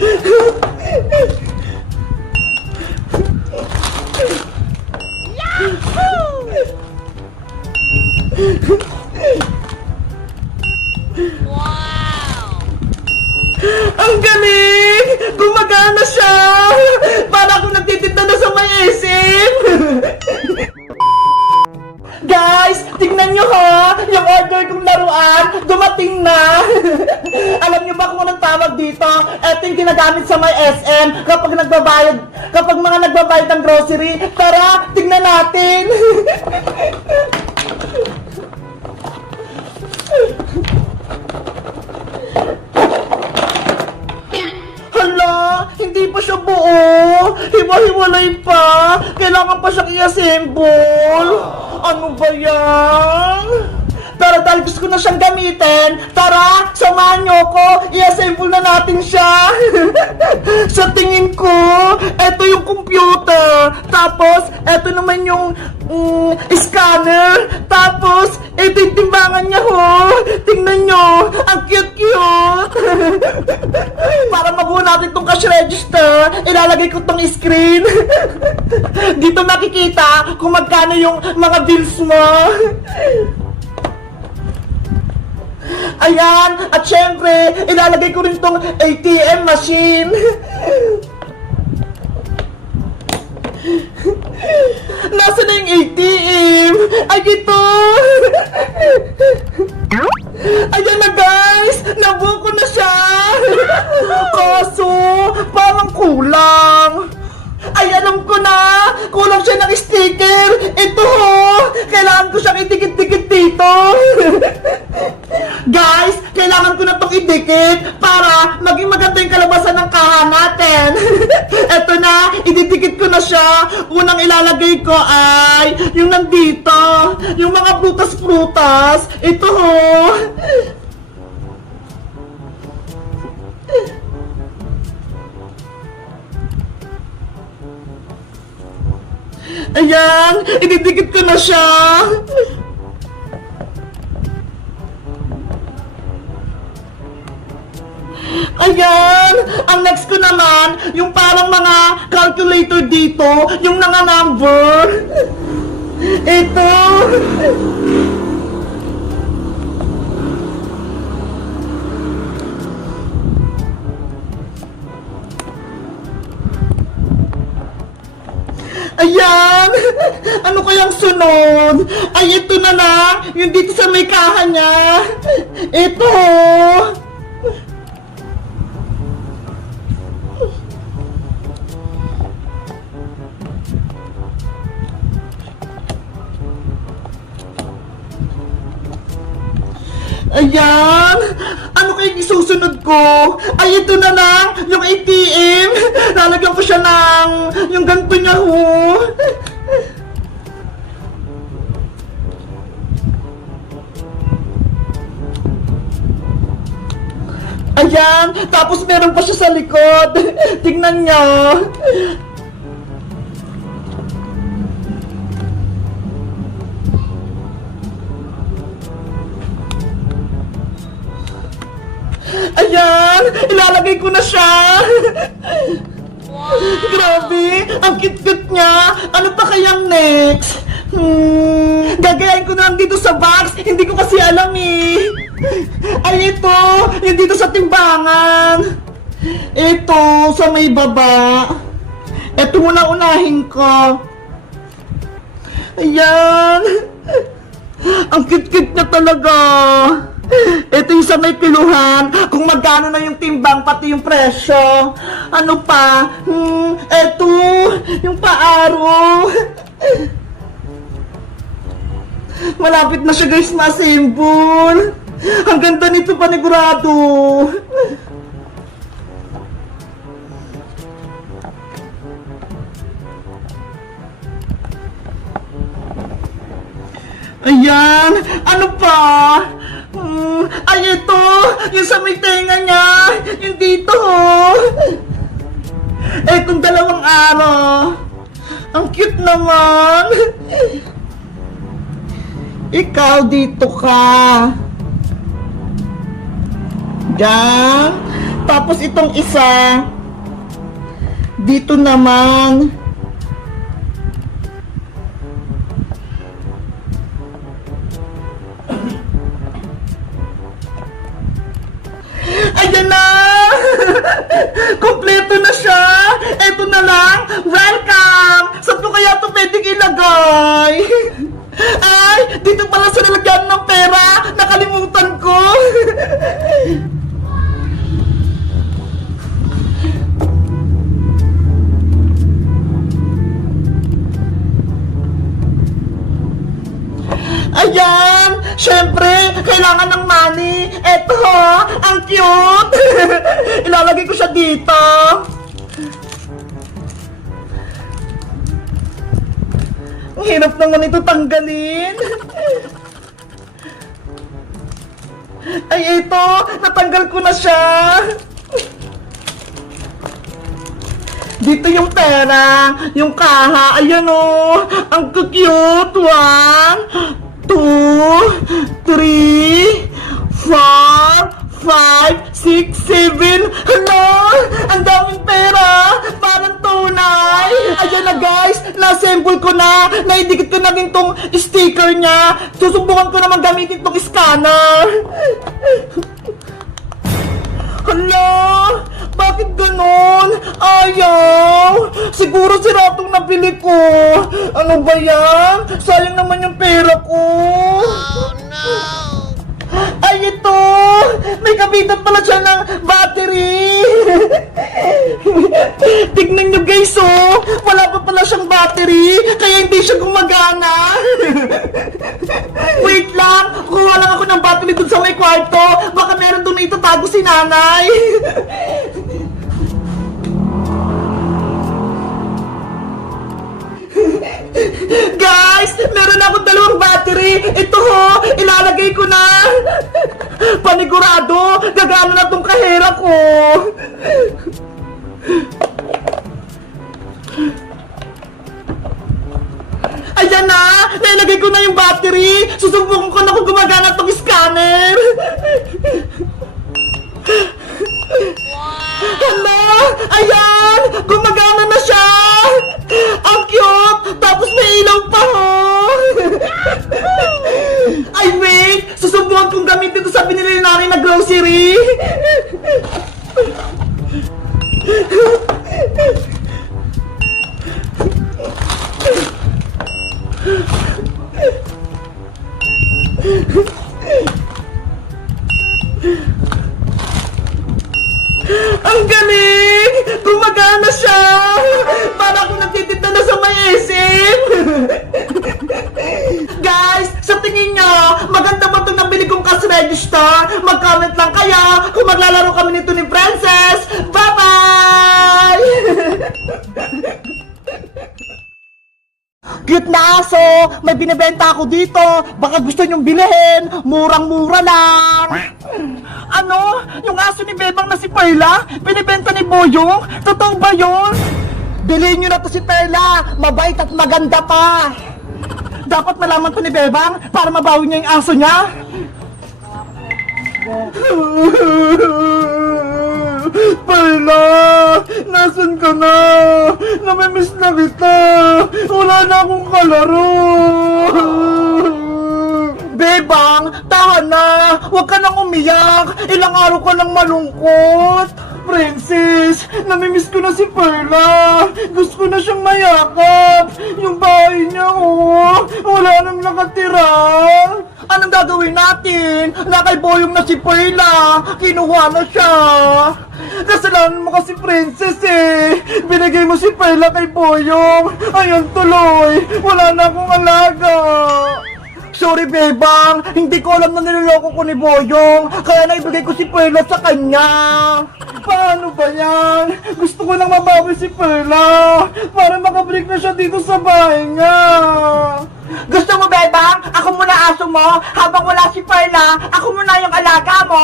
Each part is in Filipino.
Wow! Ang galing! Gumagana siya! Para akong nagtitinda na sa may SM! Guys, tingnan nyo ha! Yung order kong laruan, dumating na! Alam nyo ba kung anong tawag dito? Ito yung ginagamit sa may SM kapag mga nagbabayad ng grocery. Tara, tingnan natin! Hala, hindi pa siya buo. Hiwa-hiwalay pa. Kailangan pa siyang i-assemble. Ano ba yan? Pero dahil gusto ko na siyang gamitin, tara, samahan niyo ko. I-assemble na natin siya. Sa tingin ko, eto yung computer. Tapos, eto naman yung scanner. Tapos, eto yung timbangan niya ho. Tingnan nyo, ang cute-cute. Para mabuo natin itong cash register, ilalagay ko itong screen. Dito makikita kung magkano yung mga bills mo. Ayan, at syempre, ilalagay ko rin itong ATM machine. Nasaan na yung ATM? Ay, ito! Ayan na guys! Nabuo ko na siya! Kaso, parang kulang. Ay, alam ko na! Kulang siya ng sticker! Ito ho! Kailangan ko siyang idikit-dikit dito! Guys, kailangan ko na itong idikit para maging maganda yung kalabasan ng kaha natin. Eto na, ididikit ko na siya. Unang ilalagay ko ay yung nandito. Yung mga prutas-prutas. Ito ho. Ayan, ididikit ko na siya. Ayan! Ang next ko naman, yung parang mga calculator dito, yung nanga-number. Ito. Ayan! Ano kayang sunod? Ay, ito na lang! Yung dito sa may kaha niya! Ito! Ayan! Ano kayang isusunod ko? Ay, ito na lang! Yung ATM! Lalagyan ko siya ng yung ganito niya ho! Ayan! Tapos meron pa siya sa likod! Tingnan niyo! Ayan! Ilalagay ko na siya! Wow! Grabe! Ang cute-cute niya! Ano pa kayang next? Gagayain ko na lang dito sa box! Hindi ko kasi alam eh! Ay, ito! Yung dito sa timbangan! Ito, sa may baba! Ito muna unahin ko! Ayan! Ang cute-cute niya talaga! Ito yung sa may piluhan, kung magkano na yung timbang, pati yung presyo. Ano pa? Ito, yung paaro. Malapit na siya guys, ma-assemble. Ang ganda nito, panigurado. Ayan, ano pa? Ay, ito! Yung sa may tenga niya! Yung dito, oh! Etong dalawang araw! Ang cute naman! Ikaw, dito ka! Diyan! Tapos itong isa, dito naman. Ayan na! Kompleto na siya! Eto na lang! Welcome! Saan ko kaya ito pwedeng ilagay? Ay! Dito pala sa nilagyan ng pera! Nakalimutan ko! Ayan! Siyempre, kailangan ng money! Eto ha! Ang cute! Ilalagay ko siya dito! Ang hirap naman ito tanggalin! Ay, ito! Natanggal ko na siya! Dito yung pera, yung kaha, ayan o! Ang cute! 1, 2, 3, 4, 5, 6, 7. Hala! Ang daming pera! Parang tunay! Ayan na guys! Na-assemble ko na! Naidikit ko na din tong sticker niya! Susubukan ko naman gamitin tong scanner! Hala! Bakit ganon? Ayaw! Siguro sira itong nabili ko! Ano ba yan? Sayang naman yung pera ko! Oh no! Ay, ito! May kapitan pala siya ng battery! Tignan nyo guys, oh! Wala pa pala siyang battery, kaya hindi siya gumagana! Wait lang! Kuha lang ako ng battery dun sa may kwarto! Baka meron dun itatago si nanay! Guys! Meron akong 2 battery! Ito ho! Ilalagay ko na! Panigurado! Gagana na tong kahera ko! Ayan na! Nailagay ko na yung battery! Susubukan ko na kung gumagana tong scanner! Hala! Ayan! Gumagana na siya! Ang cute! Tapos may ilaw pa ho! Ay wait! Susubukan kong gamitin ito sa binili ni nanay na grocery! Ang galing! Gumagana siya! Para akong nagtitinda na sa may SM! Guys, sa tingin nyo, maganda ba itong nabili kong cash register? Mag-comment lang kayo kung maglalaro kami nito ni Princess! Bye-bye! Cute na aso! May binibenta ako dito! Baka gusto nyong bilhin! Murang-mura lang! Ano? Yung aso ni Bebang na si Perla? Binibenta ni Boyong? Totoo ba yun? Bilhin nyo na to si Perla! Mabait at maganda pa! Dapat malaman to ni Bebang para mabawi niya yung aso niya! Perla! Nasaan ka na? Namimiss na kita! Wala na akong kalaro! Bebang! Tahan na! Huwag ka nang umiyak! Ilang araw ka nang malungkot! Princess! Namimiss ko na si Perla! Gusto ko na siyang mayakap! Yung bahay niya, oh! Wala nang nakatira! Anong gagawin natin? Nakay Boyong na si Perla! Kinuha na siya! Kasalanan mo kasi Princess eh! Binigay mo si Perla kay Boyong! Ayun tuloy! Wala na akong alaga! Sorry, Bebang! Hindi ko alam na niloloko ko ni Boyong! Kaya naibigay ko si Perla sa kanya! Paano ba yan? Gusto ko lang mabawi si Perla! Para makabalik na siya dito sa bahay niya! Gusto mo, Bebang? Ako muna aso mo! Habang wala si Perla, ako muna yung alaga mo!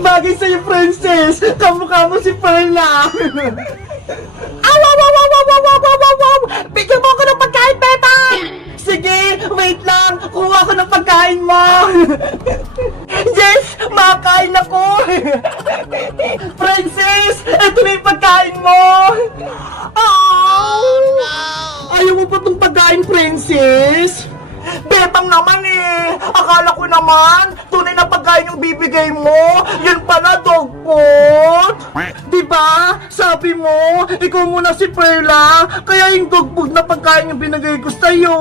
Bagay sa'yo, Princess! Kamukha mo si Perla! Bigyan mo ako ng pagkain, Bebang! Sige, wait lang! pagkain mo! Yes! Makakain ako! Princess! Ito na yung pagkain mo! Oh, no! ayaw mo pa itong pagkain, Princess? Bebang naman eh! Akala ko naman, tunay na pagkain yung bibigay mo! Yun pala, dog food! Diba? Sabi mo, ikaw muna si Perla, kaya yung dog food na pagkain yung binigay ko sa'yo!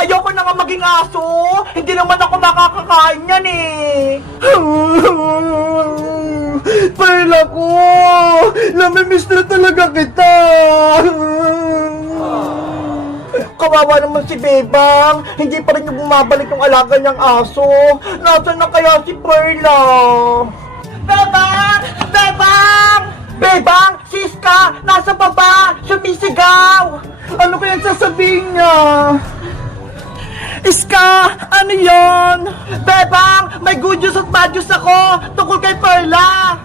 Ayoko na nga maging aso! Hindi naman ako makakakain yan eh! Perla ko! Namimiss na talaga kita! Kawawa naman si Bebang. Hindi pa rin yung bumabalik yung alaga niyang aso. Nasaan na kaya si Perla? Bebang! Bebang! Bebang! Siska! Nasa baba! Sumisigaw! Ano kaya sasabihin niya? Iska! Ano yon? Bebang! May good news at bad news ako tungkol kay Perla!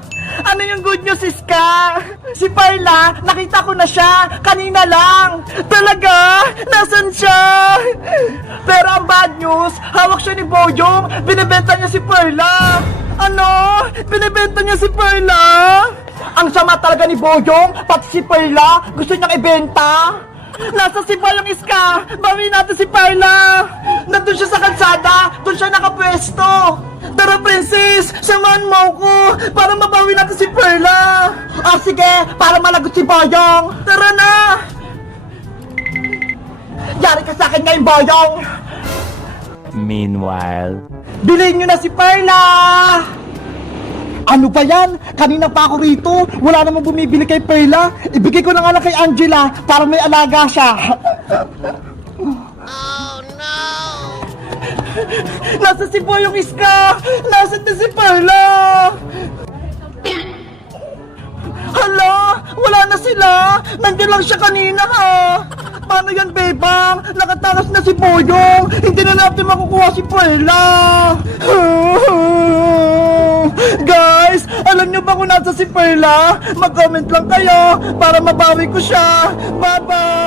Ano yung good news, Iska? Si Perla, nakita ko na siya kanina lang. Talaga? Nasaan siya? Pero ang bad news, hawak siya ni Boyong. Binibenta niya si Perla. Ano? Binibenta niya si Perla? Ang sama talaga ni Boyong, pati si Perla, gusto niyang ibenta. Nasa si Boyong, Iska. Bawiin natin si Perla. Nandun siya sa kalsada, doon siya nakapwesto. Tara, Princess! Samahan mo ko para mabawi natin si Perla! Ah, sige! Para malagot si Boyong! Tara na! Yari ka sa akin ngayon, Boyong! Meanwhile, Bilhin nyo na si Perla! Ano ba yan? Kanina pa ako rito. Wala namang bumibili kay Perla. Ibigay ko na nga lang kay Angela para may alaga siya. Oh no! Nasa si Boyong, Iska! Nasaan na si Perla? Hala! Wala na sila! Nandiyan lang siya kanina, ha! Paano yan, Bebang? Nakatakas na si Boyong! Hindi na natin makukuha si Perla! Guys! Alam niyo ba kung nasa si Perla? Mag-comment lang kayo para mabawi ko siya! Bye-bye!